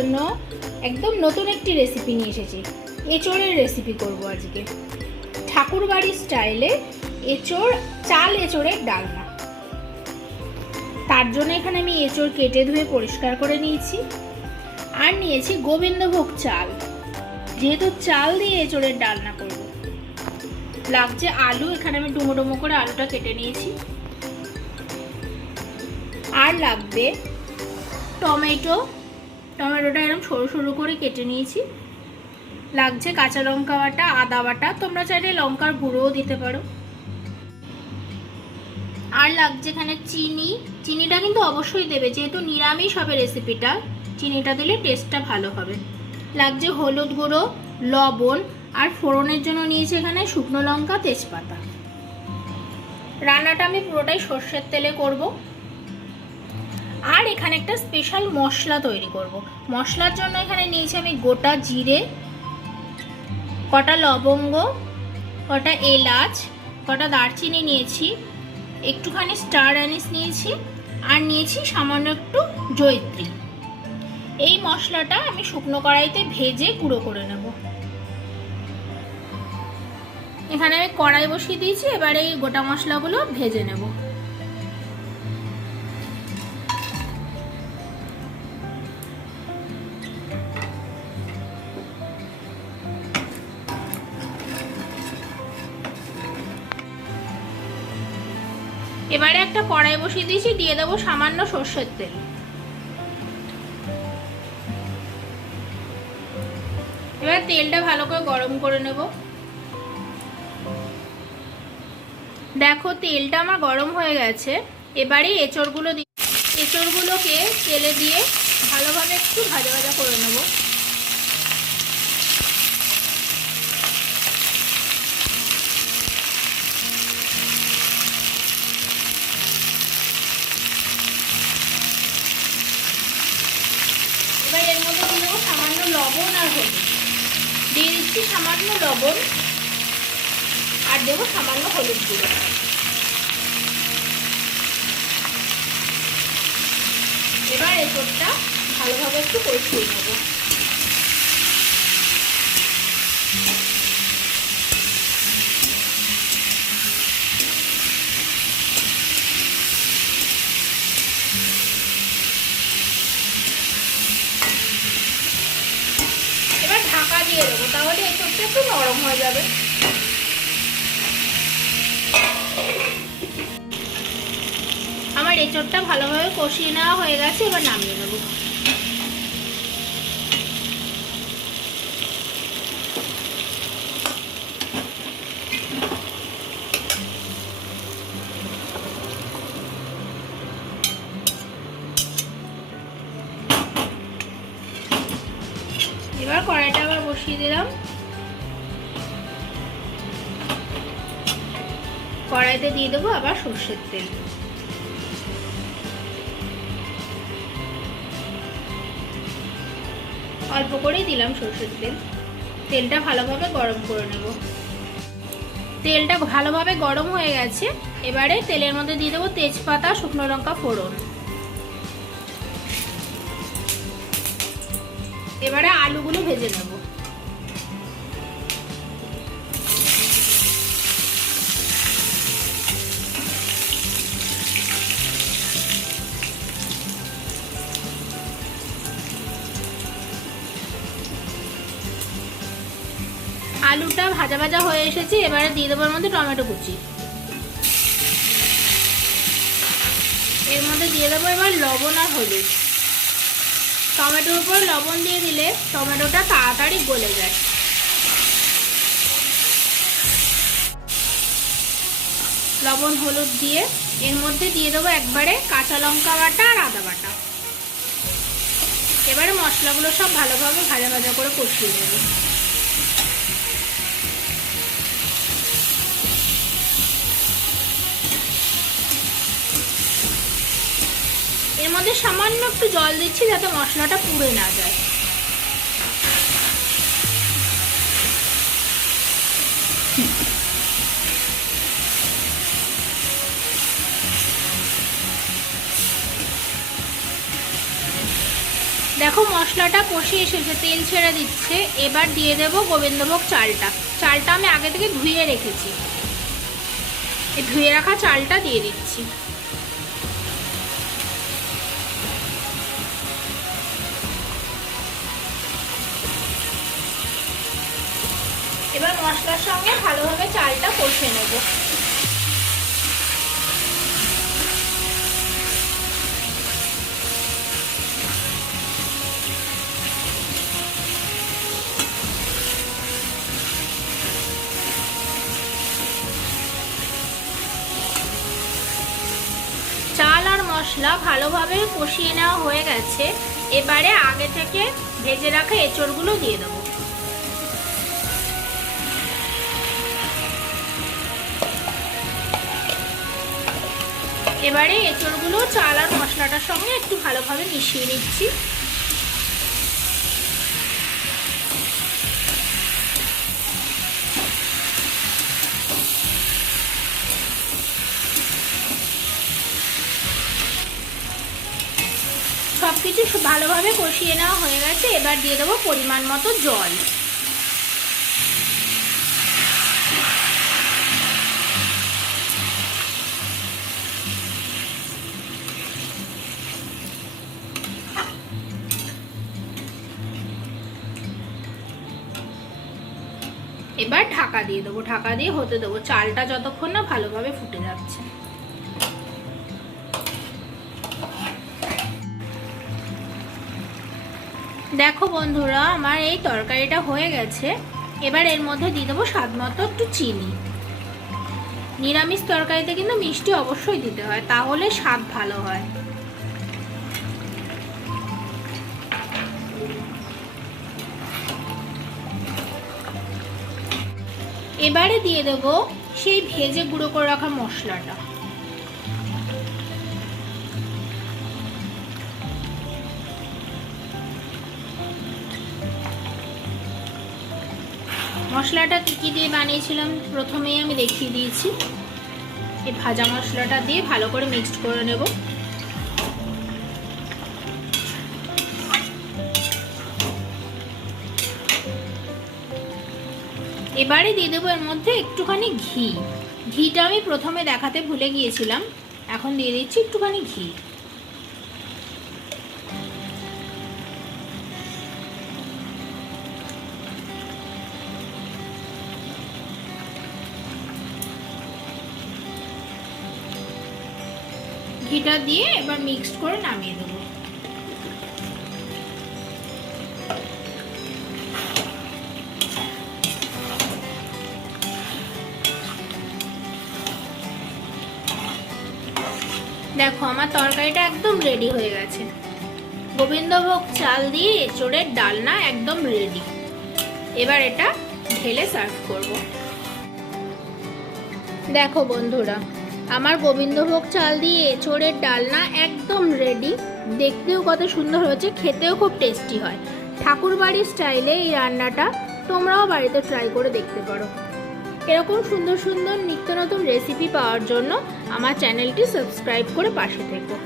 জন্য একদম নতুন একটি রেসিপি নিয়ে এসেছি। এঁচোড়ের রেসিপি করব আজকে, ঠাকুরবাড়ির স্টাইলে এঁচোড়, চাল এঁচোড়ের ডালনা। তার জন্য এখানে আমি এঁচোড় কেটে ধুয়ে পরিষ্কার করে নিয়েছি, আর নিয়েছি গোবিন্দভোগ চাল, যেহেতু চাল দিয়ে এঁচোড়ের ডালনা করব। লাগছে আলু, এখানে আমি ডুমো ডুমো করে আলুটা কেটে নিয়েছি। আর লাগবে টমেটো, টমেটোটা এরকম সরু সরু করে কেটে নিয়েছি। লাগছে কাঁচা লঙ্কা বাটা, আদা বাটা, তোমরা চাইলে লঙ্কার গুঁড়োও দিতে পারো। আর লাগছে এখানে চিনি, চিনিটা কিন্তু অবশ্যই দেবে, যেহেতু নিরামিষ হবে রেসিপিটা, চিনিটা দিলে টেস্টটা ভালো হবে। লাগছে হলুদ গুঁড়ো, লবণ, আর ফোড়নের জন্য নিয়েছি এখানে শুকনো লঙ্কা, তেজপাতা। রান্নাটা আমি পুরোটাই সর্ষের তেলে করব। আর এখানে একটা স্পেশাল মশলা তৈরি করব। মশলার জন্য এখানে নিয়েছি আমি গোটা জিরে, কটা লবঙ্গ, কটা এলাচ, কটা দারচিনি নিয়েছি, একটুখানি স্টার অ্যানিস নিয়েছি, আর নিয়েছি সামান্য একটু জয়িত্রী। এই মশলাটা আমি শুকনো কড়াইতে ভেজে গুঁড়ো করে নেব। এখানে আমি কড়াই বসিয়ে দিয়েছি, এবারে এই গোটা মশলাগুলো ভেজে নেব। এবারে একটা কড়াই বসিয়ে দিয়েছি, দিয়ে দেবো সামান্য সর্ষের তেল। এবার তেলটা ভালো করে গরম করে নেব। দেখো তেলটা আমার গরম হয়ে গেছে। এবারে এঁচোড়গুলোকে তেলে দিয়ে ভালোভাবে একটু ভাজা ভাজা করে নেব। এবার এর মধ্যে দিয়ে দেবো সামান্য লবণ আর হলুদ। দিয়ে দিচ্ছি সামান্য লবণ, আর দেবো সামান্য হলুদ গুঁড়ো। এবার এঁচোড়টা ভালোভাবে একটু কষিয়ে নেব। এবার ঢাকা দিয়ে দেবো, তাহলে এঁচোড়টা একটু নরম হয়ে যাবে। আমার এঁচোড়টা ভালোভাবে কষিয়ে নেওয়া হয়ে গেছে, এবার নামিয়ে নেব। এবার কড়াইটা আবার বসিয়ে দিলাম। কড়াইতে দিয়ে দেবো আবার সর্ষের তেল। অল্প করেই দিলাম সর্ষের তেল। তেলটা ভালোভাবে গরম করে নেব। তেলটা ভালোভাবে গরম হয়ে গেছে। এবারে তেলের মধ্যে দিয়ে দেবো তেজপাতা, শুকনো লঙ্কা ফোড়ন। এবারে আলুগুলো ভেজে নেব। আলুটা ভাজা ভাজা হয়ে এসেছে, এবারে দিয়ে দেবো এর মধ্যে টমেটো কুচি। এর মধ্যে দিয়ে দেবো এবার লবণ আর হলুদ। টমেটোর উপর লবণ দিয়ে দিলে টমেটোটা তাড়াতাড়ি গলে যায়। লবণ হলুদ দিয়ে এর মধ্যে দিয়ে দেবো একবারে কাঁচা লঙ্কা বাটা আর আদা বাটা। এবারে মশলাগুলো সব ভালোভাবে ভাজা ভাজা করে কষিয়ে নেব। এর মধ্যে সামান্য একটু জল দিচ্ছি, যাতে মশলাটা পুড়ে না যায়। দেখো মশলাটা কষে এসেছে, তেল ছেড়ে দিচ্ছে। এবার দিয়ে দেব গোবিন্দভোগ চালটা। চালটা আমি আগে থেকে ধুয়ে রেখেছি, এই ধুয়ে রাখা চালটা দিয়ে দিচ্ছি। এবার মশলার সঙ্গে ভালোভাবে চালটা কষে নেব। চাল আর মশলা ভালোভাবে কষিয়ে নেওয়া হয়ে গেছে। এবারে আগে থেকে ভেজে রাখা এঁচড়গুলো দিয়ে দেবো। এবারে এঁচড়গুলো চাল আর মশলাটার সঙ্গে একটু ভালোভাবে মিশিয়ে নিচ্ছি। সবকিছু ভালোভাবে কষিয়ে নেওয়া হয়ে গেছে। এবার দিয়ে দেবো পরিমাণ মতো জল। এবার ঢাকা দিয়ে দেবো, ঢাকা দিয়ে হতে দেবো চালটা যতক্ষণ না ভালোভাবে ফুটে যাচ্ছে। দেখো বন্ধুরা, আমার এই তরকারিটা হয়ে গেছে। এবার এর মধ্যে দিয়ে দেবো স্বাদ মতো একটু চিনি। নিরামিষ তরকারিতে কিন্তু মিষ্টি অবশ্যই দিতে হয়, তাহলে স্বাদ ভালো হয়। এবারে দিয়ে দেবো সেই ভেজে গুঁড়ো করে রাখা মশলাটা। মশলাটা কি দিয়ে বানিয়েছিলাম প্রথমেই আমি দেখিয়ে দিয়েছি। এই ভাজা মশলাটা দিয়ে ভালো করে মিক্সড করে নেব। এবারে দিয়ে দেবো এর মধ্যে একটুখানি ঘি। ঘিটা আমি প্রথমে দেখাতে ভুলে গিয়েছিলাম, এখন দিয়ে দিচ্ছি একটুখানি ঘি। ঘিটা দিয়ে এবার মিক্সড করে নামিয়ে দেবো। দেখো আমার তরকারিটা একদম রেডি হয়ে গেছে। গোবিন্দভোগ চাল দিয়ে এঁচড়ের ডালনা একদম রেডি। এবার এটা ঢেলে সার্ভ করব। দেখো বন্ধুরা, আমার গোবিন্দভোগ চাল দিয়ে এঁচড়ের ডালনা একদম রেডি। দেখতেও কত সুন্দর হয়েছে, খেতেও খুব টেস্টি হয়। ঠাকুরবাড়ির স্টাইলে এই রান্নাটা তোমরাও বাড়িতে ট্রাই করে দেখতে পারো। এরকম সুন্দর সুন্দর নিত্য নতুন রেসিপি পাওয়ার জন্য আমার চ্যানেলটি সাবস্ক্রাইব করে পাশে থেকো।